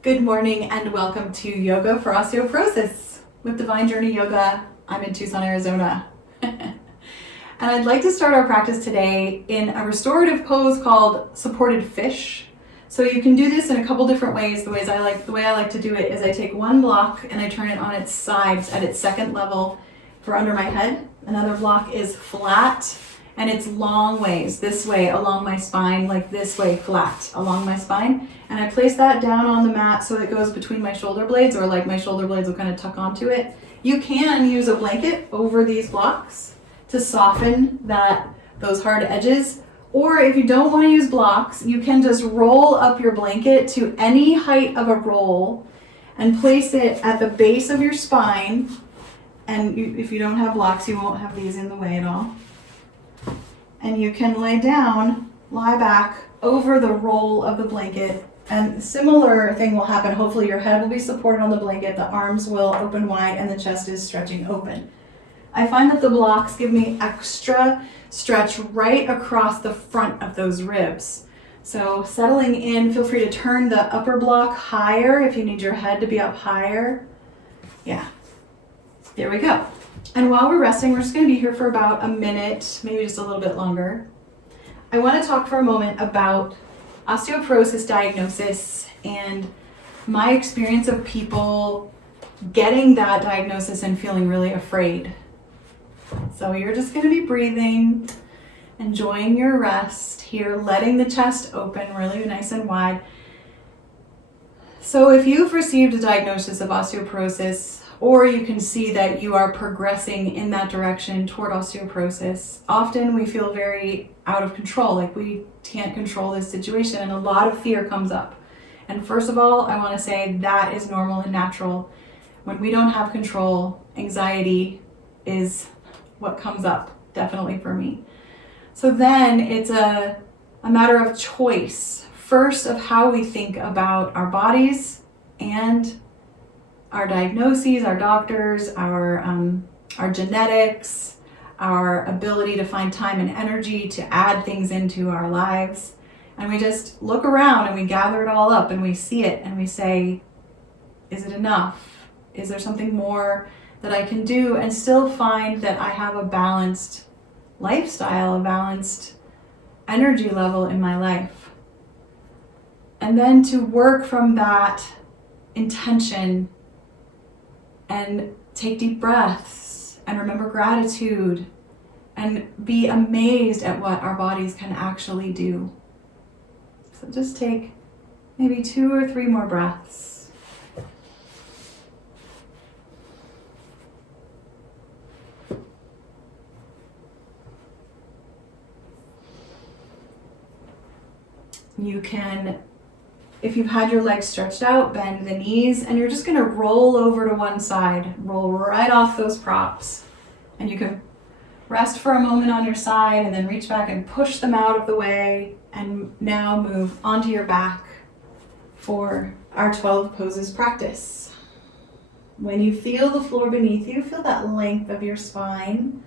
Good morning and welcome to Yoga for Osteoporosis with Divine Journey Yoga. I'm in Tucson, Arizona. And I'd like to start our practice today in a restorative pose called supported fish. So you can do this in a couple different ways. The way I like to do it is I take one block and I turn it on its sides at its second level for under my head. Another block is flat and it's long ways, this way along my spine, like this way flat along my spine. And I place that down on the mat so it goes between my shoulder blades, or like my shoulder blades will kind of tuck onto it. You can use a blanket over these blocks to soften those hard edges. Or if you don't want to use blocks, you can just roll up your blanket to any height of a roll and place it at the base of your spine. And if you don't have blocks, you won't have these in the way at all. And you can lie back over the roll of the blanket, and a similar thing will happen. Hopefully your head will be supported on the blanket, the arms will open wide, and the chest is stretching open. I find that the blocks give me extra stretch right across the front of those ribs. So settling in, feel free to turn the upper block higher if you need your head to be up higher. Yeah, there we go. And while we're resting, we're just going to be here for about a minute, maybe just a little bit longer. I want to talk for a moment about osteoporosis diagnosis and my experience of people getting that diagnosis and feeling really afraid. So you're just going to be breathing, enjoying your rest here, letting the chest open really nice and wide. So if you've received a diagnosis of osteoporosis, or you can see that you are progressing in that direction toward osteoporosis, often we feel very out of control, like we can't control this situation, and a lot of fear comes up. And first of all, I want to say that is normal and natural. When we don't have control, anxiety is what comes up, definitely for me. So then it's a matter of choice, first of how we think about our bodies and our diagnoses, our doctors, our genetics, our ability to find time and energy to add things into our lives. And we just look around and we gather it all up and we see it and we say, is it enough? Is there something more that I can do and still find that I have a balanced lifestyle, a balanced energy level in my life? And then to work from that intention and take deep breaths and remember gratitude and be amazed at what our bodies can actually do. So just take maybe 2 or 3 more breaths. You can, if you've had your legs stretched out, bend the knees, and you're just going to roll over to one side, roll right off those props. And you can rest for a moment on your side and then reach back and push them out of the way, and now move onto your back for our 12 poses practice. When you feel the floor beneath you, feel that length of your spine.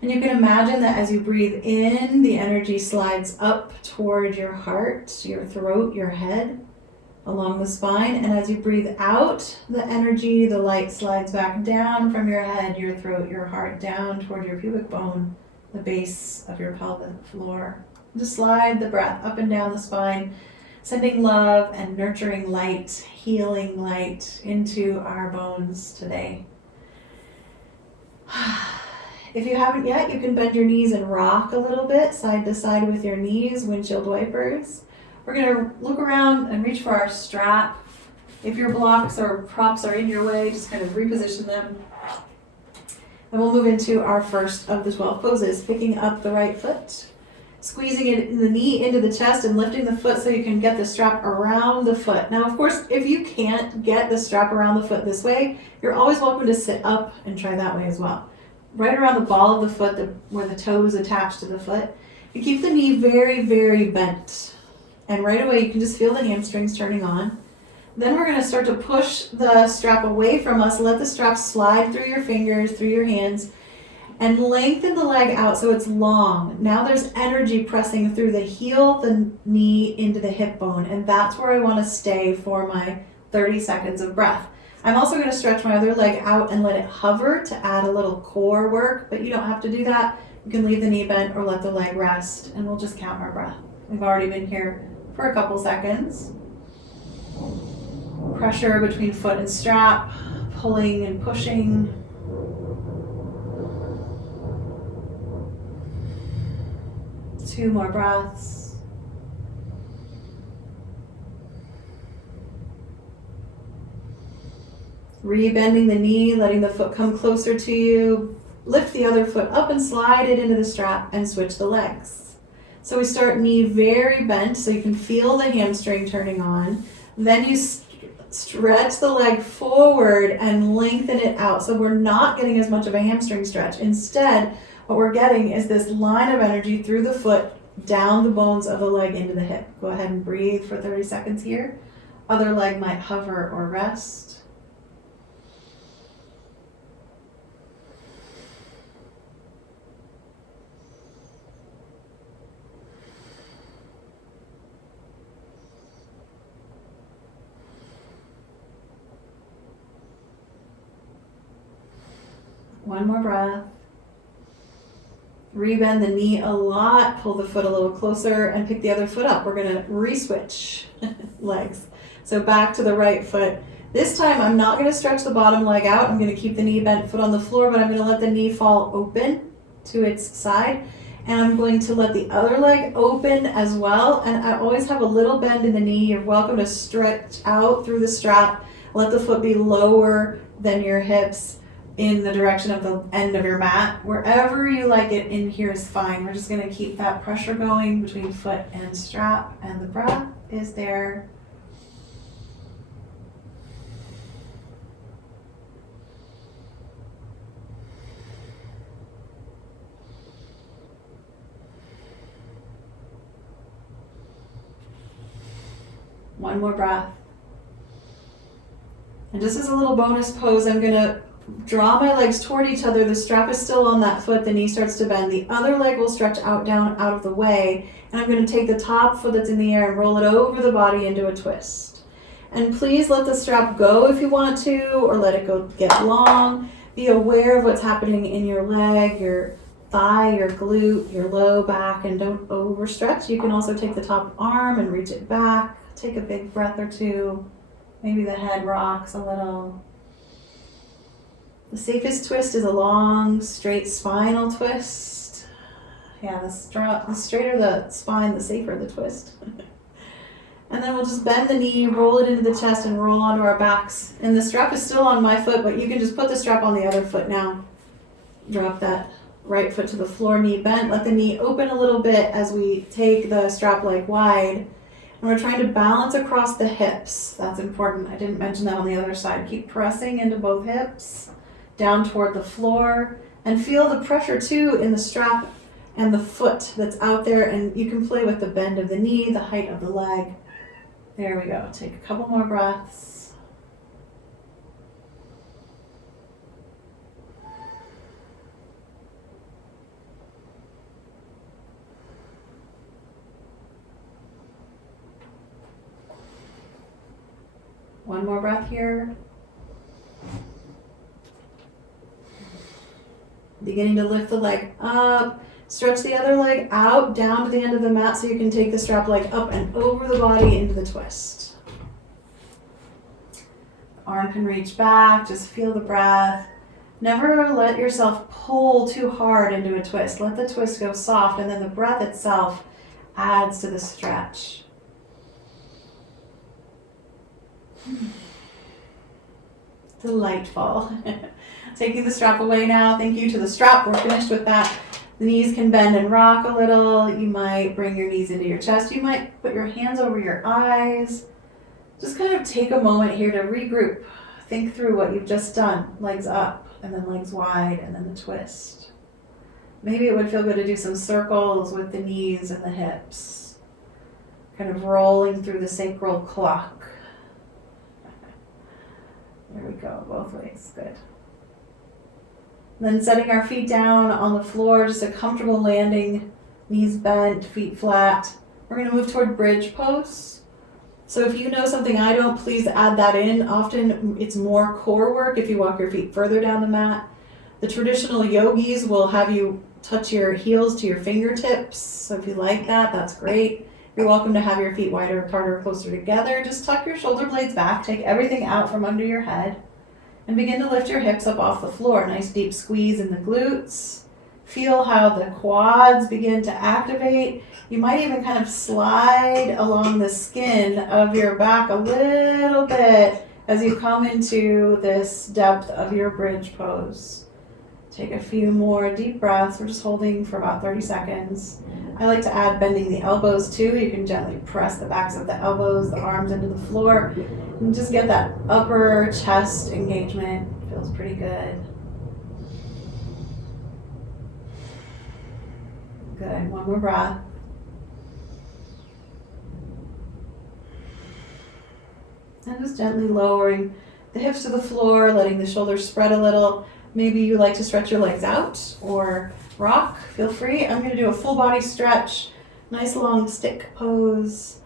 And you can imagine that as you breathe in, the energy slides up toward your heart, your throat, your head, along the spine. And as you breathe out, the energy, the light slides back down from your head, your throat, your heart, down toward your pubic bone, the base of your pelvic floor. Just slide the breath up and down the spine, sending love and nurturing light, healing light into our bones today. If you haven't yet, you can bend your knees and rock a little bit, side to side with your knees, windshield wipers. We're going to look around and reach for our strap. If your blocks or props are in your way, just kind of reposition them. And we'll move into our first of the 12 poses, picking up the right foot, squeezing the knee into the chest and lifting the foot so you can get the strap around the foot. Now, of course, if you can't get the strap around the foot this way, you're always welcome to sit up and try that way as well. Right around the ball of the foot, where the toe is attached to the foot. You keep the knee very, very bent. And right away, you can just feel the hamstrings turning on. Then we're going to start to push the strap away from us. Let the strap slide through your fingers, through your hands. And lengthen the leg out so it's long. Now there's energy pressing through the heel, the knee, into the hip bone. And that's where I want to stay for my 30 seconds of breath. I'm also going to stretch my other leg out and let it hover to add a little core work, but you don't have to do that. You can leave the knee bent or let the leg rest, and we'll just count our breath. We've already been here for a couple seconds. Pressure between foot and strap, pulling and pushing. Two more breaths. Rebending the knee, letting the foot come closer to you. Lift the other foot up and slide it into the strap and switch the legs. So we start knee very bent so you can feel the hamstring turning on. Then you stretch the leg forward and lengthen it out. So we're not getting as much of a hamstring stretch. Instead, what we're getting is this line of energy through the foot, down the bones of the leg into the hip. Go ahead and breathe for 30 seconds here. Other leg might hover or rest. One more breath. Rebend the knee a lot, pull the foot a little closer, and pick the other foot up. We're going to re-switch legs. So back to the right foot. This time I'm not going to stretch the bottom leg out. I'm going to keep the knee bent, foot on the floor, but I'm going to let the knee fall open to its side. And I'm going to let the other leg open as well. And I always have a little bend in the knee. You're welcome to stretch out through the strap. Let the foot be lower than your hips in the direction of the end of your mat. Wherever you like it in here is fine. We're just going to keep that pressure going between foot and strap, and the breath is there. One more breath. And just as a little bonus pose, I'm going to draw my legs toward each other. The strap is still on that foot. The knee starts to bend. The other leg will stretch out, down, out of the way. And I'm going to take the top foot that's in the air and roll it over the body into a twist. And please let the strap go if you want to, or let it go get long. Be aware of what's happening in your leg, your thigh, your glute, your low back, and don't overstretch. You can also take the top arm and reach it back. Take a big breath or two. Maybe the head rocks a little. The safest twist is a long, straight spinal twist. Yeah, the straighter the spine, the safer the twist. And then we'll just bend the knee, roll it into the chest, and roll onto our backs. And the strap is still on my foot, but you can just put the strap on the other foot now. Drop that right foot to the floor, knee bent. Let the knee open a little bit as we take the strap leg wide. And we're trying to balance across the hips. That's important. I didn't mention that on the other side. Keep pressing into both hips, down toward the floor, and feel the pressure too in the strap and the foot that's out there. And you can play with the bend of the knee, the height of the leg. There we go. Take a couple more breaths. One more breath here. Beginning to lift the leg up. Stretch the other leg out, down to the end of the mat so you can take the strap leg up and over the body into the twist. The arm can reach back, just feel the breath. Never let yourself pull too hard into a twist. Let the twist go soft, and then the breath itself adds to the stretch. Delightful. Taking the strap away now. Thank you to the strap. We're finished with that. The knees can bend and rock a little. You might bring your knees into your chest. You might put your hands over your eyes. Just kind of take a moment here to regroup. Think through what you've just done. Legs up, and then legs wide, and then the twist. Maybe it would feel good to do some circles with the knees and the hips. Kind of rolling through the sacral clock. There we go, both ways. Good. Then setting our feet down on the floor, just a comfortable landing, knees bent, feet flat. We're going to move toward bridge pose. So if you know something I don't, please add that in. Often it's more core work if you walk your feet further down the mat. The traditional yogis will have you touch your heels to your fingertips. So if you like that, that's great. You're welcome to have your feet wider apart or closer together. Just tuck your shoulder blades back, take everything out from under your head, and begin to lift your hips up off the floor. Nice deep squeeze in the glutes. Feel how the quads begin to activate. You might even kind of slide along the skin of your back a little bit as you come into this depth of your bridge pose. Take a few more deep breaths. We're just holding for about 30 seconds. I like to add bending the elbows too. You can gently press the backs of the elbows, the arms into the floor, and just get that upper chest engagement. Feels pretty good. Good. One more breath. And just gently lowering the hips to the floor, letting the shoulders spread a little. Maybe you like to stretch your legs out or rock. Feel free. I'm going to do a full body stretch. Nice long stick pose.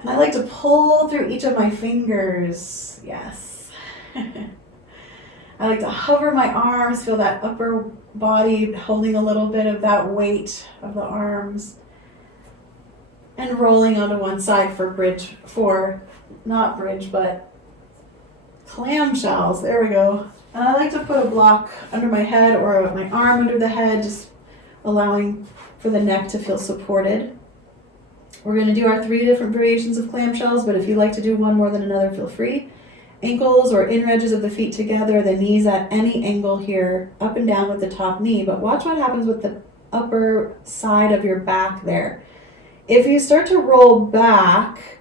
And I like to pull through each of my fingers. Yes. I like to hover my arms, feel that upper body holding a little bit of that weight of the arms. And rolling onto one side not bridge, but clamshells. There we go. And I like to put a block under my head or my arm under the head, just allowing for the neck to feel supported. We're going to do our 3 different variations of clamshells, but if you like to do one more than another, feel free. Ankles or inner edges of the feet together, the knees at any angle here, up and down with the top knee, but watch what happens with the upper side of your back there. If you start to roll back,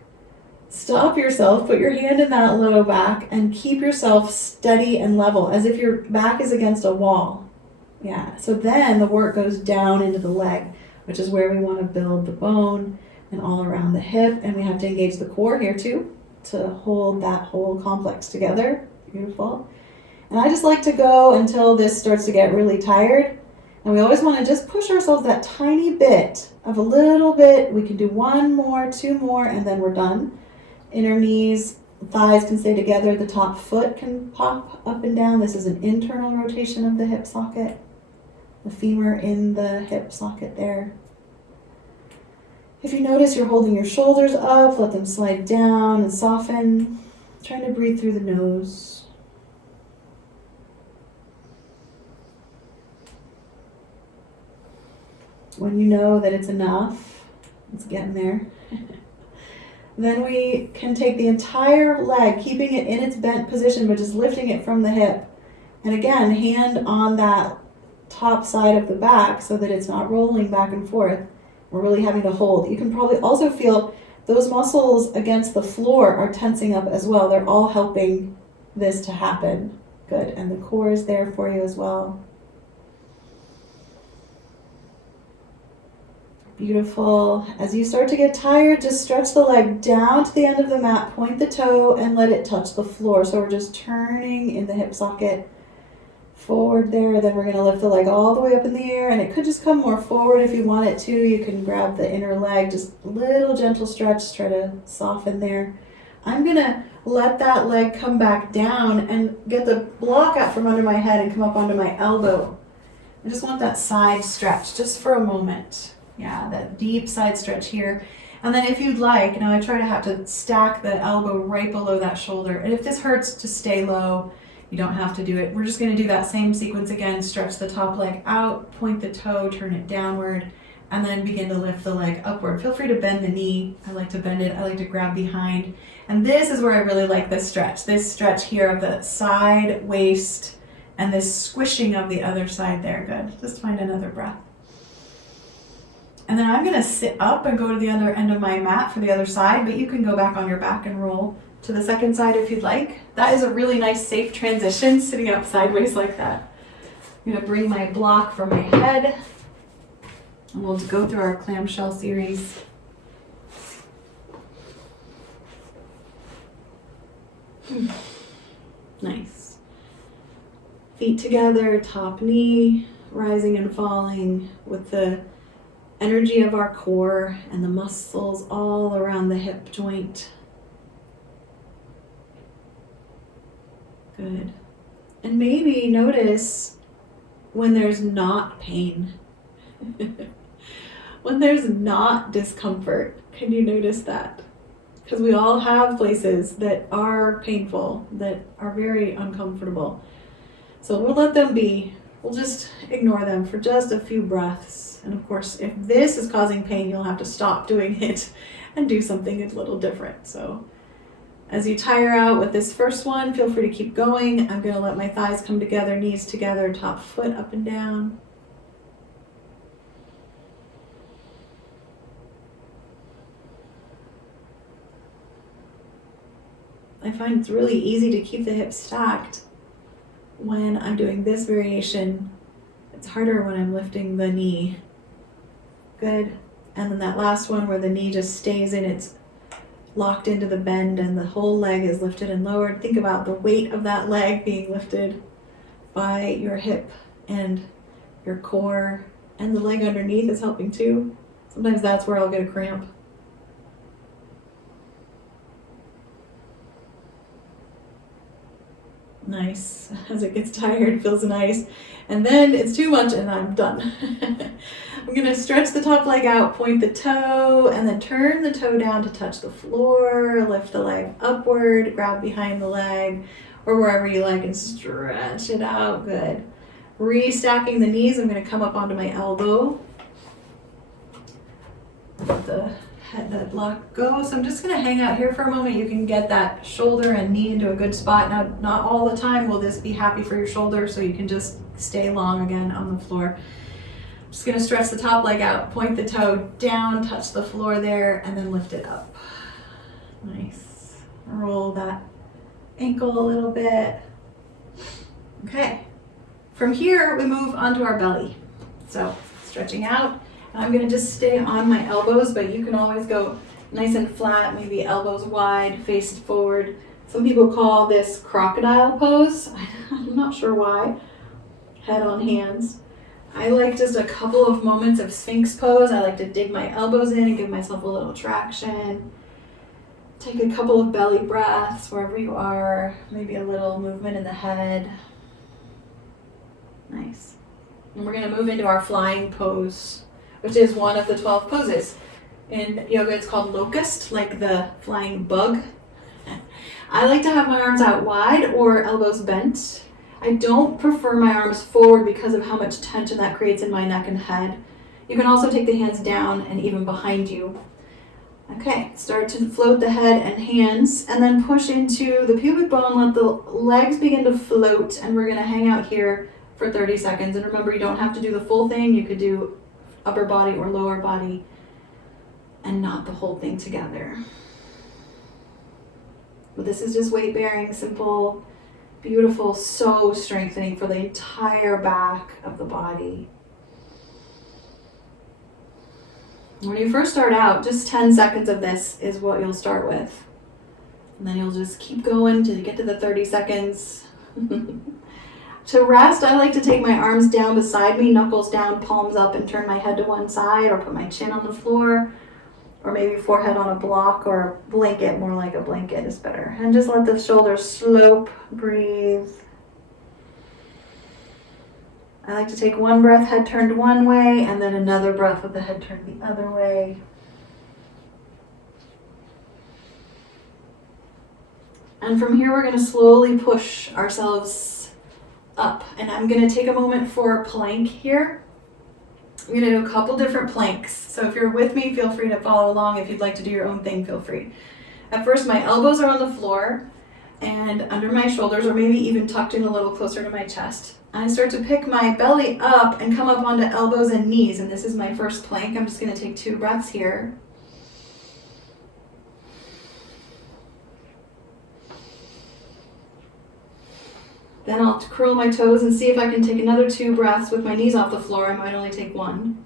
stop yourself, put your hand in that low back, and keep yourself steady and level, as if your back is against a wall. Yeah, so then the work goes down into the leg, which is where we want to build the bone and all around the hip, and we have to engage the core here too, to hold that whole complex together. Beautiful. And I just like to go until this starts to get really tired, and we always want to just push ourselves that tiny bit of a little bit. We can do 1 more, 2 more, and then we're done. Inner knees, thighs can stay together. The top foot can pop up and down. This is an internal rotation of the hip socket. The femur in the hip socket there. If you notice you're holding your shoulders up, let them slide down and soften. Trying to breathe through the nose. When you know that it's enough, it's getting there. Then we can take the entire leg, keeping it in its bent position, but just lifting it from the hip. And again, hand on that top side of the back so that it's not rolling back and forth. We're really having to hold. You can probably also feel those muscles against the floor are tensing up as well. They're all helping this to happen. Good. And the core is there for you as well. Beautiful. As you start to get tired, just stretch the leg down to the end of the mat, point the toe, and let it touch the floor. So we're just turning in the hip socket forward there. Then we're going to lift the leg all the way up in the air, and it could just come more forward if you want it to. You can grab the inner leg, just a little gentle stretch, try to soften there. I'm going to let that leg come back down and get the block out from under my head and come up onto my elbow. I just want that side stretch just for a moment. Yeah, that deep side stretch here. And then if you'd like, now I try to have to stack the elbow right below that shoulder. And if this hurts, to stay low. You don't have to do it. We're just going to do that same sequence again. Stretch the top leg out, point the toe, turn it downward, and then begin to lift the leg upward. Feel free to bend the knee. I like to bend it. I like to grab behind. And this is where I really like this stretch here of the side, waist, and this squishing of the other side there. Good. Just find another breath. And then I'm going to sit up and go to the other end of my mat for the other side, but you can go back on your back and roll to the second side if you'd like. That is a really nice, safe transition, sitting up sideways like that. I'm going to bring my block from my head, and we'll go through our clamshell series. Nice. Feet together, top knee, rising and falling with the energy of our core and the muscles all around the hip joint. Good. And maybe notice when there's not pain. When there's not discomfort. Can you notice that? Because we all have places that are painful, that are very uncomfortable. So we'll let them be. We'll just ignore them for just a few breaths. And of course, if this is causing pain, you'll have to stop doing it and do something a little different. So as you tire out with this first one, feel free to keep going. I'm going to let my thighs come together, knees together, top foot up and down. I find it's really easy to keep the hips stacked when I'm doing this variation. It's harder when I'm lifting the knee. Good. And then that last one where the knee just stays in, it's locked into the bend and the whole leg is lifted and lowered. Think about the weight of that leg being lifted by your hip and your core, and the leg underneath is helping too. Sometimes that's where I'll get a cramp. Nice. As it gets tired, it feels nice. And then it's too much and I'm done. I'm going to stretch the top leg out, point the toe, and then turn the toe down to touch the floor. Lift the leg upward, grab behind the leg, or wherever you like, and stretch it out. Good. Restacking the knees, I'm going to come up onto my elbow. Let the head block go. So I'm just going to hang out here for a moment. You can get that shoulder and knee into a good spot. Now, not all the time will this be happy for your shoulder, so you can just stay long again on the floor. I'm just going to stretch the top leg out, point the toe down, touch the floor there, and then lift it up. Nice. Roll that ankle a little bit. Okay. From here, we move onto our belly. So stretching out. I'm going to just stay on my elbows, but you can always go nice and flat, maybe elbows wide, face forward. Some people call this crocodile pose. I'm not sure why. Head on hands. I like just a couple of moments of Sphinx pose. I like to dig my elbows in and give myself a little traction. Take a couple of belly breaths wherever you are. Maybe a little movement in the head. Nice. And we're going to move into our flying pose, which is one of the 12 poses. In yoga, it's called locust, like the flying bug. I like to have my arms out wide or elbows bent. I don't prefer my arms forward because of how much tension that creates in my neck and head. You can also take the hands down and even behind you. Okay, start to float the head and hands, and then push into the pubic bone. Let the legs begin to float, and we're going to hang out here for 30 seconds. And remember, you don't have to do the full thing. You could do upper body or lower body and not the whole thing together. But this is just weight bearing, simple, beautiful, so strengthening for the entire back of the body. When you first start out, just 10 seconds of this is what you'll start with. And then you'll just keep going till you get to the 30 seconds. To rest, I like to take my arms down beside me, knuckles down, palms up, and turn my head to one side, or put my chin on the floor, or maybe forehead on a block or a blanket. More like a blanket is better. And just let the shoulders slope, breathe. I like to take one breath, head turned one way, and then another breath with the head turned the other way. And from here, we're going to slowly push ourselves up. And I'm going to take a moment for plank here. I'm going to do a couple different planks. So if you're with me, feel free to follow along. If you'd like to do your own thing, feel free. At first, my elbows are on the floor and under my shoulders, or maybe even tucked in a little closer to my chest. I start to pick my belly up and come up onto elbows and knees. And this is my first plank. I'm just going to take 2 breaths here. Then I'll curl my toes and see if I can take another 2 breaths with my knees off the floor. I might only take 1.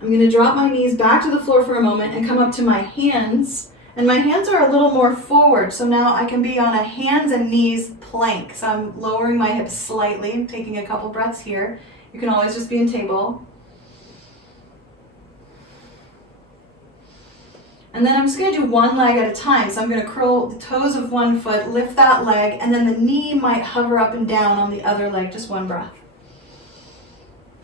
I'm going to drop my knees back to the floor for a moment and come up to my hands And my hands are a little more forward, so now I can be on a hands and knees plank. So I'm lowering my hips slightly, taking a couple breaths here. You can always just be in table. And then I'm just going to do one leg at a time. So I'm going to curl the toes of one foot, lift that leg, and then the knee might hover up and down on the other leg. Just one breath.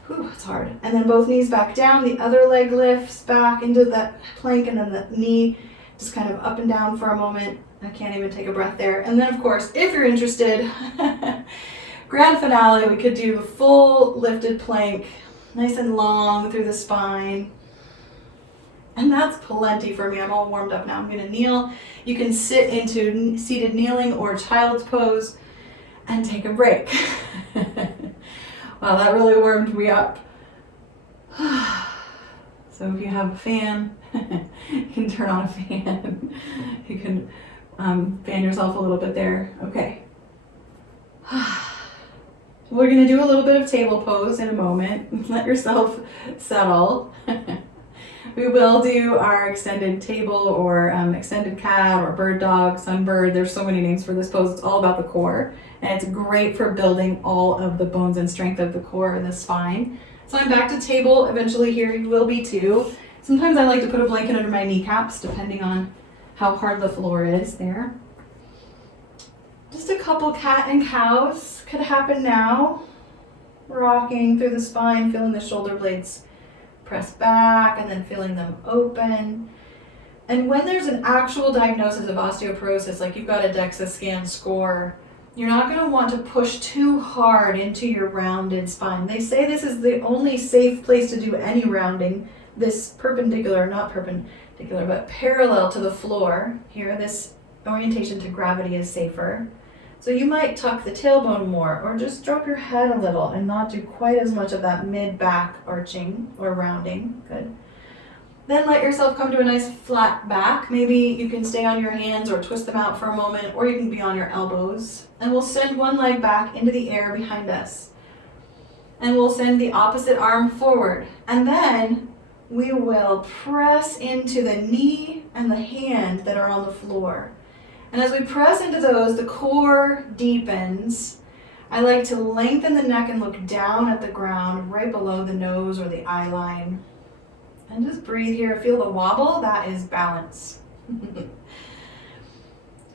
Whew, it's hard. And then both knees back down. The other leg lifts back into that plank, and then the knee just kind of up and down for a moment. I can't even take a breath there. And then, of course, if you're interested, grand finale, we could do the full lifted plank, nice and long through the spine. And that's plenty for me. I'm all warmed up now. I'm going to kneel. You can sit into seated kneeling or child's pose and take a break. Wow, that really warmed me up. So if you have a fan, you can turn on a fan. You can fan yourself a little bit there. Okay. We're going to do a little bit of table pose in a moment. Let yourself settle. We will do our extended table or extended cat or bird dog, sunbird. There's so many names for this pose. It's all about the core. And it's great for building all of the bones and strength of the core and the spine. So I'm back to table. Eventually here you will be too. Sometimes I like to put a blanket under my kneecaps depending on how hard the floor is there. Just a couple cat and cows could happen now. Rocking through the spine, feeling the shoulder blades press back and then feeling them open. And when there's an actual diagnosis of osteoporosis, like you've got a DEXA scan score, you're not going to want to push too hard into your rounded spine. They say this is the only safe place to do any rounding, this perpendicular, not perpendicular, but parallel to the floor. Here, this orientation to gravity is safer. So you might tuck the tailbone more or just drop your head a little and not do quite as much of that mid-back arching or rounding. Good. Then let yourself come to a nice flat back. Maybe you can stay on your hands or twist them out for a moment, or you can be on your elbows. And we'll send one leg back into the air behind us. And we'll send the opposite arm forward. And then we will press into the knee and the hand that are on the floor. And as we press into those, the core deepens. I like to lengthen the neck and look down at the ground right below the nose or the eye line. And just breathe here. Feel the wobble. That is balance.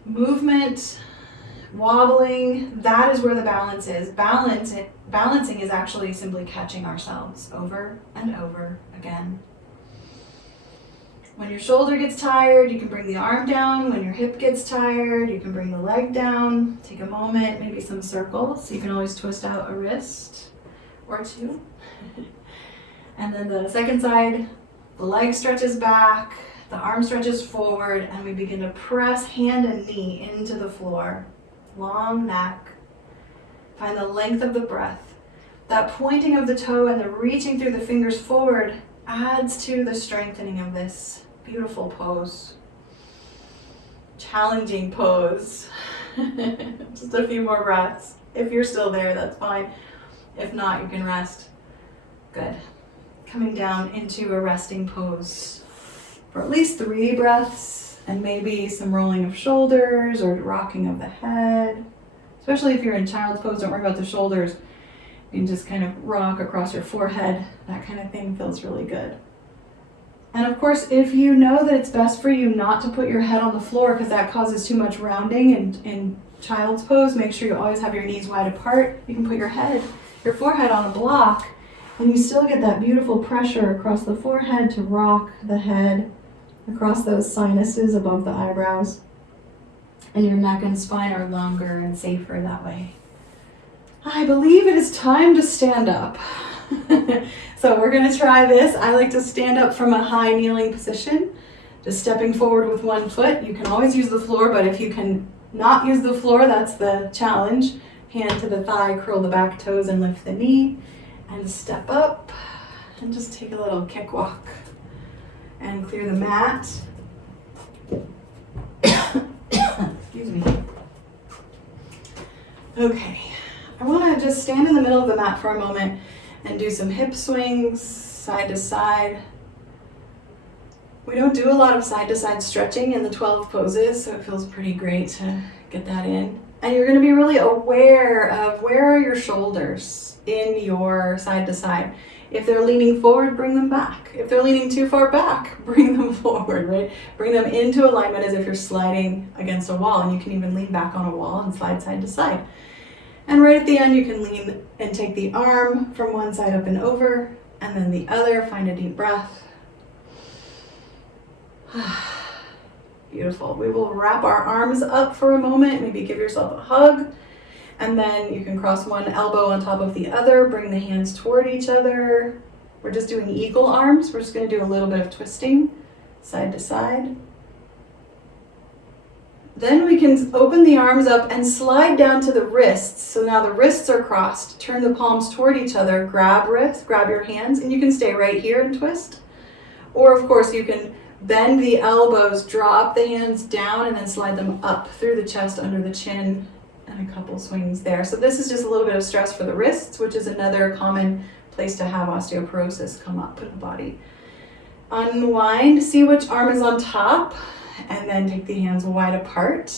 Movement, wobbling, that is where the balance is. Balancing is actually simply catching ourselves over and over again. When your shoulder gets tired, you can bring the arm down. When your hip gets tired, you can bring the leg down. Take a moment, maybe some circles. You can always twist out a wrist or two. And then the second side, the leg stretches back, the arm stretches forward, and we begin to press hand and knee into the floor. Long neck. Find the length of the breath. That pointing of the toe and the reaching through the fingers forward adds to the strengthening of this beautiful pose. Challenging pose. Just a few more breaths. If you're still there, that's fine. If not, you can rest. Good. Coming down into a resting pose for at least 3 breaths, and maybe some rolling of shoulders or rocking of the head. Especially if you're in child's pose, don't worry about the shoulders. You can just kind of rock across your forehead. That kind of thing feels really good. And of course, if you know that it's best for you not to put your head on the floor because that causes too much rounding in child's pose, make sure you always have your knees wide apart. You can put your forehead on a block, and you still get that beautiful pressure across the forehead to rock the head across those sinuses above the eyebrows. And your neck and spine are longer and safer that way. I believe it is time to stand up. So we're going to try this. I like to stand up from a high kneeling position, just stepping forward with one foot. You can always use the floor, but if you can not use the floor, that's the challenge. Hand to the thigh, curl the back toes and lift the knee, and step up and just take a little kick walk and clear the mat. Excuse me. Okay. I want to just stand in the middle of the mat for a moment and do some hip swings, side to side. We don't do a lot of side-to-side stretching in the 12 poses, so it feels pretty great to get that in. And you're going to be really aware of where are your shoulders in your side-to-side. If they're leaning forward, bring them back. If they're leaning too far back, bring them forward, right? Bring them into alignment as if you're sliding against a wall, and you can even lean back on a wall and slide side to side. And right at the end, you can lean and take the arm from one side up and over, and then the other. Find a deep breath. Beautiful. We will wrap our arms up for a moment, maybe give yourself a hug, and then you can cross one elbow on top of the other, bring the hands toward each other. We're just doing eagle arms. We're just going to do a little bit of twisting side to side. Then we can open the arms up and slide down to the wrists. So now the wrists are crossed. Turn the palms toward each other, grab wrists, grab your hands, and you can stay right here and twist. Or of course you can bend the elbows, draw up the hands down, and then slide them up through the chest, under the chin, and a couple swings there. So this is just a little bit of stress for the wrists, which is another common place to have osteoporosis come up in the body. Unwind, see which arm is on top, and then take the hands wide apart.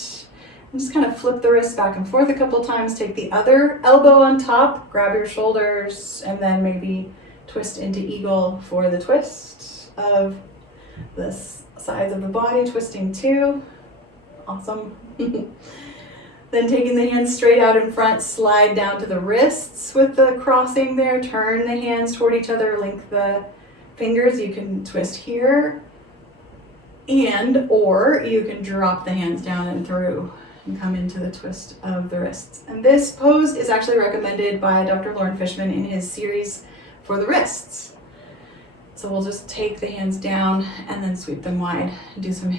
And just kind of flip the wrists back and forth a couple times. Take the other elbow on top, grab your shoulders, and then maybe twist into eagle for the twist of the sides of the body, twisting two. Awesome. Then taking the hands straight out in front, slide down to the wrists with the crossing there. Turn the hands toward each other, link the fingers. You can twist here, or you can drop the hands down and through and come into the twist of the wrists. And this pose is actually recommended by Dr. Loren Fishman in his series for the wrists. So we'll just take the hands down and then sweep them wide and do some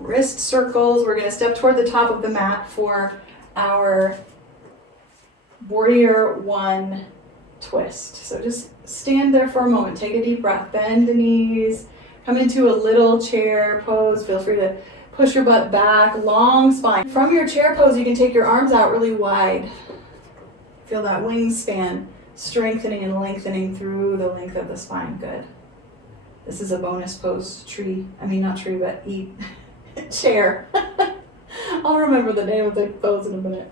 wrist circles. We're going to step toward the top of the mat for our warrior one twist. So just stand there for a moment, take a deep breath, bend the knees, come into a little chair pose. Feel free to push your butt back, long spine. From your chair pose, you can take your arms out really wide. Feel that wingspan strengthening and lengthening through the length of the spine. Good. This is a bonus pose, chair. I'll remember the name of the pose in a minute.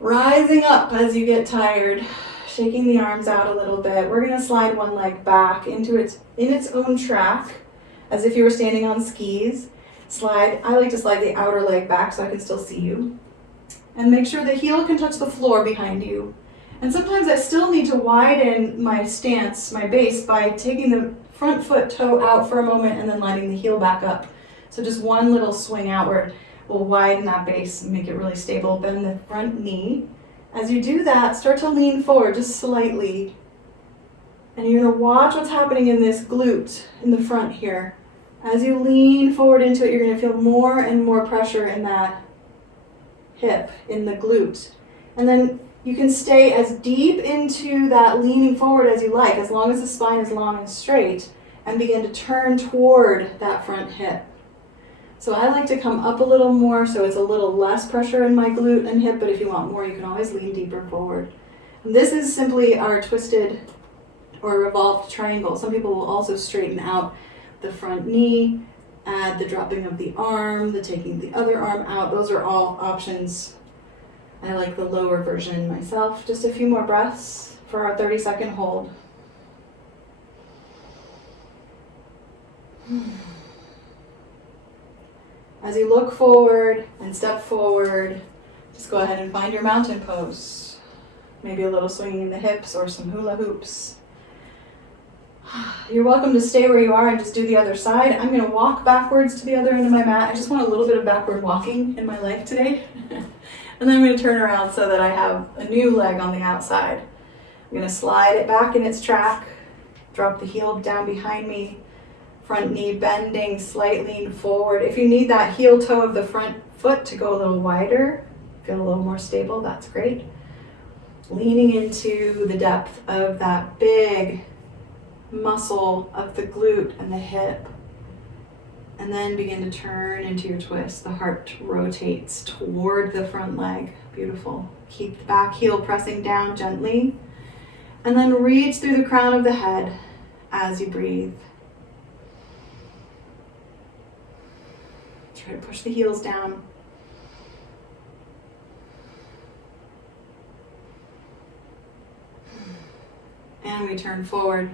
Rising up as you get tired, shaking the arms out a little bit. We're gonna slide one leg back in its own track, as if you were standing on skis. I like to slide the outer leg back so I can still see you. And make sure the heel can touch the floor behind you. And sometimes I still need to widen my stance, my base, by taking the front foot toe out for a moment and then lining the heel back up. So just one little swing outward will widen that base and make it really stable. Bend the front knee. As you do that, start to lean forward just slightly. And you're gonna watch what's happening in this glute in the front here. As you lean forward into it, you're gonna feel more and more pressure in that hip, in the glute. And then you can stay as deep into that leaning forward as you like, as long as the spine is long and straight, and begin to turn toward that front hip. So I like to come up a little more so it's a little less pressure in my glute and hip, but if you want more, you can always lean deeper forward. And this is simply our twisted or revolved triangle. Some people will also straighten out the front knee, add the dropping of the arm, the taking the other arm out. Those are all options. I like the lower version myself. Just a few more breaths for our 30-second hold. As you look forward and step forward, just go ahead and find your mountain pose. Maybe a little swinging in the hips or some hula hoops. You're welcome to stay where you are and just do the other side. I'm going to walk backwards to the other end of my mat. I just want a little bit of backward walking in my life today. And then I'm going to turn around so that I have a new leg on the outside. I'm going to slide it back in its track, drop the heel down behind me, front knee bending, slight lean forward. If you need that heel toe of the front foot to go a little wider, feel a little more stable, that's great. Leaning into the depth of that big muscle of the glute and the hip. And then begin to turn into your twist. The heart rotates toward the front leg. Beautiful. Keep the back heel pressing down gently. And then reach through the crown of the head as you breathe. Try to push the heels down. And we turn forward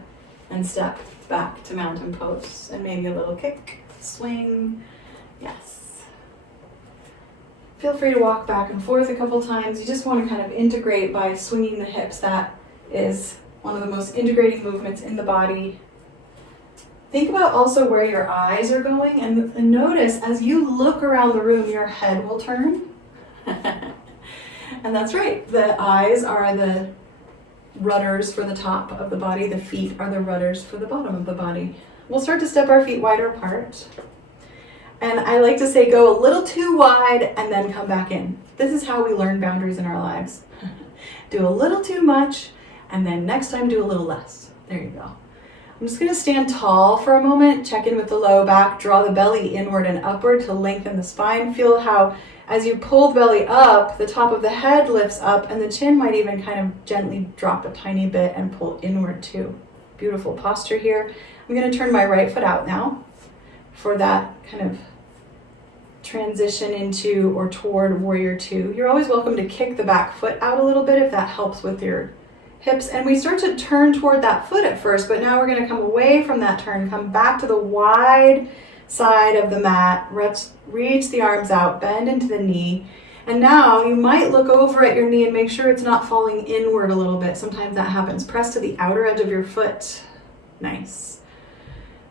and step back to mountain pose. And maybe a little kick, swing. Yes. Feel free to walk back and forth a couple times. You just want to kind of integrate by swinging the hips. That is one of the most integrating movements in the body. Think about also where your eyes are going, and notice as you look around the room, your head will turn. And that's right, the eyes are the rudders for the top of the body, the feet are the rudders for the bottom of the body. We'll start to step our feet wider apart. And I like to say go a little too wide and then come back in. This is how we learn boundaries in our lives. Do a little too much, and then next time do a little less. There you go. I'm just gonna stand tall for a moment, check in with the low back, draw the belly inward and upward to lengthen the spine. Feel how as you pull the belly up, the top of the head lifts up and the chin might even kind of gently drop a tiny bit and pull inward too. Beautiful posture here. I'm gonna turn my right foot out now for that kind of transition into or toward warrior two. You're always welcome to kick the back foot out a little bit if that helps with your hips. And we start to turn toward that foot at first, but now we're going to come away from that turn, come back to the wide side of the mat, reach the arms out, bend into the knee. And now you might look over at your knee and make sure it's not falling inward a little bit. Sometimes that happens. Press to the outer edge of your foot. Nice.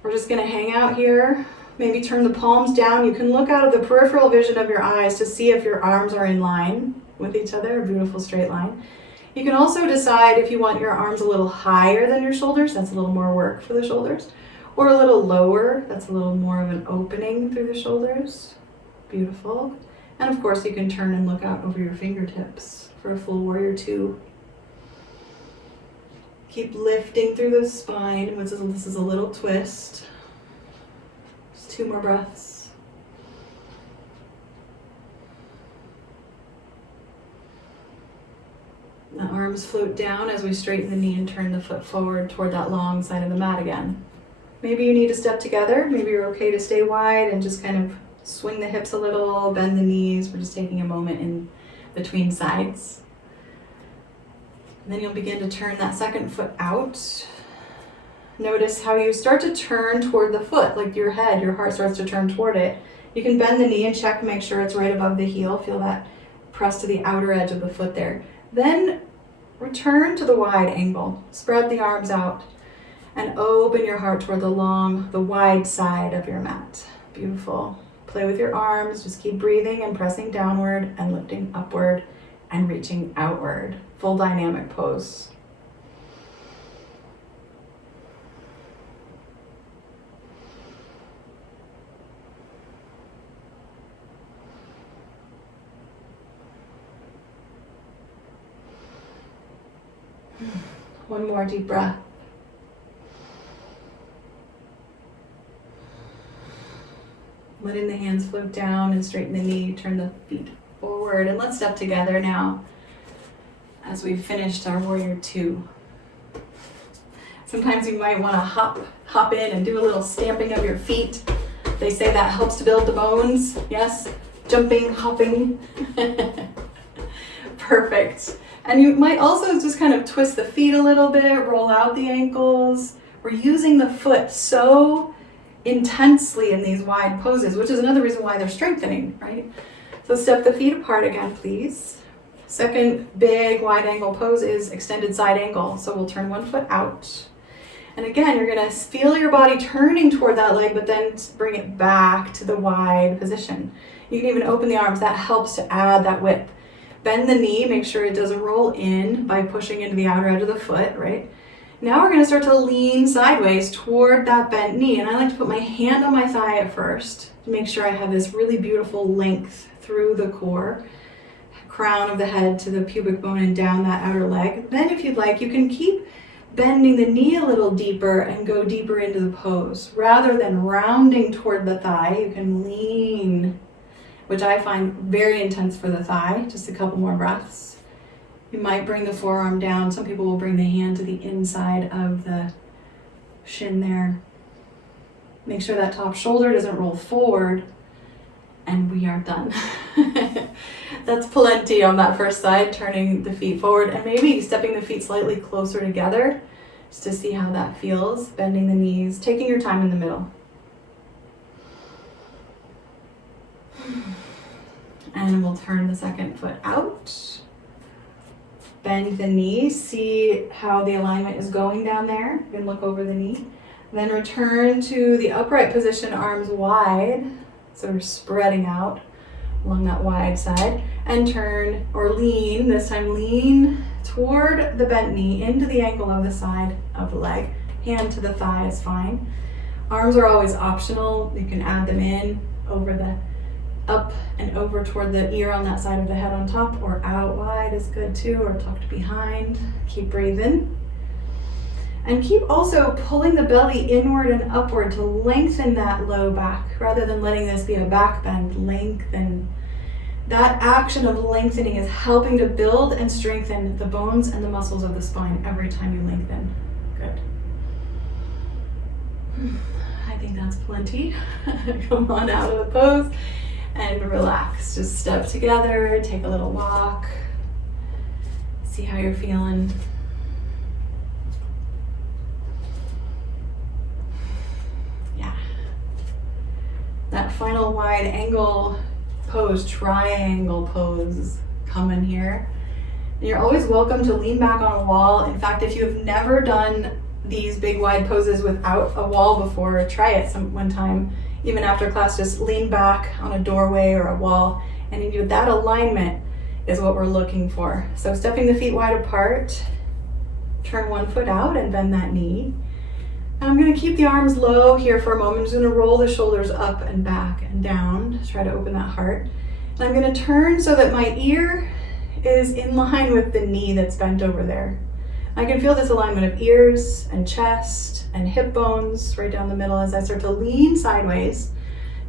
We're just going to hang out here. Maybe turn the palms down. You can look out of the peripheral vision of your eyes to see if your arms are in line with each other, a beautiful straight line. You can also decide if you want your arms a little higher than your shoulders, that's a little more work for the shoulders, or a little lower, that's a little more of an opening through the shoulders. Beautiful. And of course you can turn and look out over your fingertips for a full warrior two. Keep lifting through the spine. This is a little twist. Just 2 more breaths. The arms float down as we straighten the knee and turn the foot forward toward that long side of the mat again. Maybe you need to step together. Maybe you're okay to stay wide and just kind of swing the hips a little, bend the knees. We're just taking a moment in between sides. And then you'll begin to turn that second foot out. Notice how you start to turn toward the foot, like your head, your heart starts to turn toward it. You can bend the knee and check, make sure it's right above the heel. Feel that press to the outer edge of the foot there. Then return to the wide angle. Spread the arms out and open your heart toward the wide side of your mat. Beautiful. Play with your arms. Just keep breathing and pressing downward and lifting upward and reaching outward. Full dynamic pose. One more deep breath. Letting the hands float down and straighten the knee, turn the feet forward, and let's step together now as we've finished our warrior two. Sometimes you might want to hop in and do a little stamping of your feet. They say that helps to build the bones. Yes, jumping, hopping. Perfect. And you might also just kind of twist the feet a little bit, roll out the ankles. We're using the foot so intensely in these wide poses, which is another reason why they're strengthening, right? So step the feet apart again, please. Second big wide angle pose is extended side angle. So we'll turn one foot out. And again, you're gonna feel your body turning toward that leg, but then bring it back to the wide position. You can even open the arms. That helps to add that width. Bend the knee, make sure it doesn't roll in by pushing into the outer edge of the foot, right? Now we're going to start to lean sideways toward that bent knee. And I like to put my hand on my thigh at first to make sure I have this really beautiful length through the core, crown of the head to the pubic bone and down that outer leg. Then if you'd like, you can keep bending the knee a little deeper and go deeper into the pose. Rather than rounding toward the thigh, you can lean, which I find very intense for the thigh. Just a couple more breaths. You might bring the forearm down. Some people will bring the hand to the inside of the shin there. Make sure that top shoulder doesn't roll forward. And we are done. That's plenty on that first side, turning the feet forward and maybe stepping the feet slightly closer together just to see how that feels. Bending the knees, taking your time in the middle. And we'll turn the second foot out. Bend the knee, see how the alignment is going down there. You can look over the knee. Then return to the upright position, arms wide. So we're spreading out along that wide side. And turn or lean, this time lean toward the bent knee into the ankle of the side of the leg. Hand to the thigh is fine. Arms are always optional. You can add them in over the up and over toward the ear on that side of the head on top, or out wide is good too, or tucked behind. Keep breathing. And keep also pulling the belly inward and upward to lengthen that low back. Rather than letting this be a back bend, lengthen. That action of lengthening is helping to build and strengthen the bones and the muscles of the spine every time you lengthen. Good. I think that's plenty. Come on out of the pose and relax. Just step together, take a little walk. See how you're feeling. That final wide angle pose, triangle pose, coming here. And you're always welcome to lean back on a wall. In fact, if you've never done these big wide poses without a wall before, try it one time. Even after class, just lean back on a doorway or a wall. And that alignment is what we're looking for. So stepping the feet wide apart, turn one foot out and bend that knee. I'm going to keep the arms low here for a moment. I'm just going to roll the shoulders up and back and down. Try to open that heart. And I'm going to turn so that my ear is in line with the knee that's bent over there. I can feel this alignment of ears and chest and hip bones right down the middle as I start to lean sideways.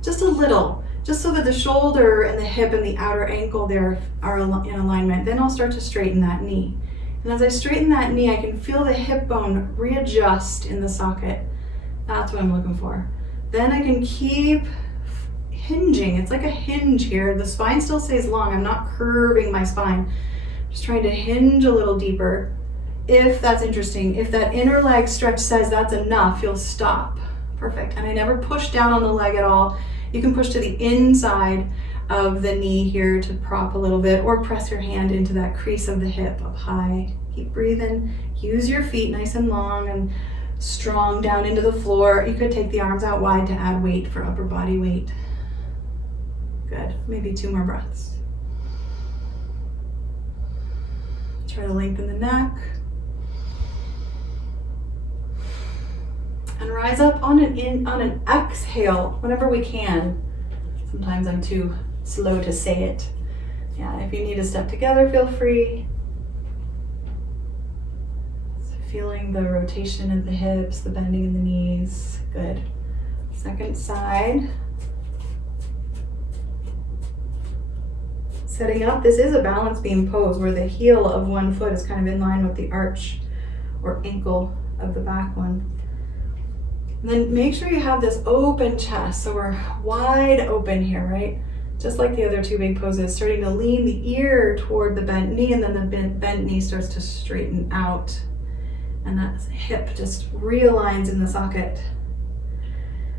Just a little, just so that the shoulder and the hip and the outer ankle there are in alignment. Then I'll start to straighten that knee. And as I straighten that knee, I can feel the hip bone readjust in the socket. That's what I'm looking for. Then I can keep hinging. It's like a hinge here. The spine still stays long. I'm not curving my spine. Just trying to hinge a little deeper. If that's interesting, if that inner leg stretch says that's enough, you'll stop. Perfect. And I never push down on the leg at all. You can push to the inside of the knee here to prop a little bit, or press your hand into that crease of the hip up high. Keep breathing. Use your feet nice and long and strong down into the floor. You could take the arms out wide to add weight for upper body weight. Good. Maybe 2 more breaths. Try to lengthen the neck. And rise up on an exhale whenever we can. Sometimes I'm too slow to say it. Yeah, if you need to step together, feel free. So feeling the rotation of the hips, the bending in the knees. Good. Second side. Setting up, this is a balance beam pose where the heel of one foot is kind of in line with the arch or ankle of the back one. And then make sure you have this open chest, so we're wide open here, right? Just like the other 2 big poses, starting to lean the ear toward the bent knee, and then the bent knee starts to straighten out. And that hip just realigns in the socket.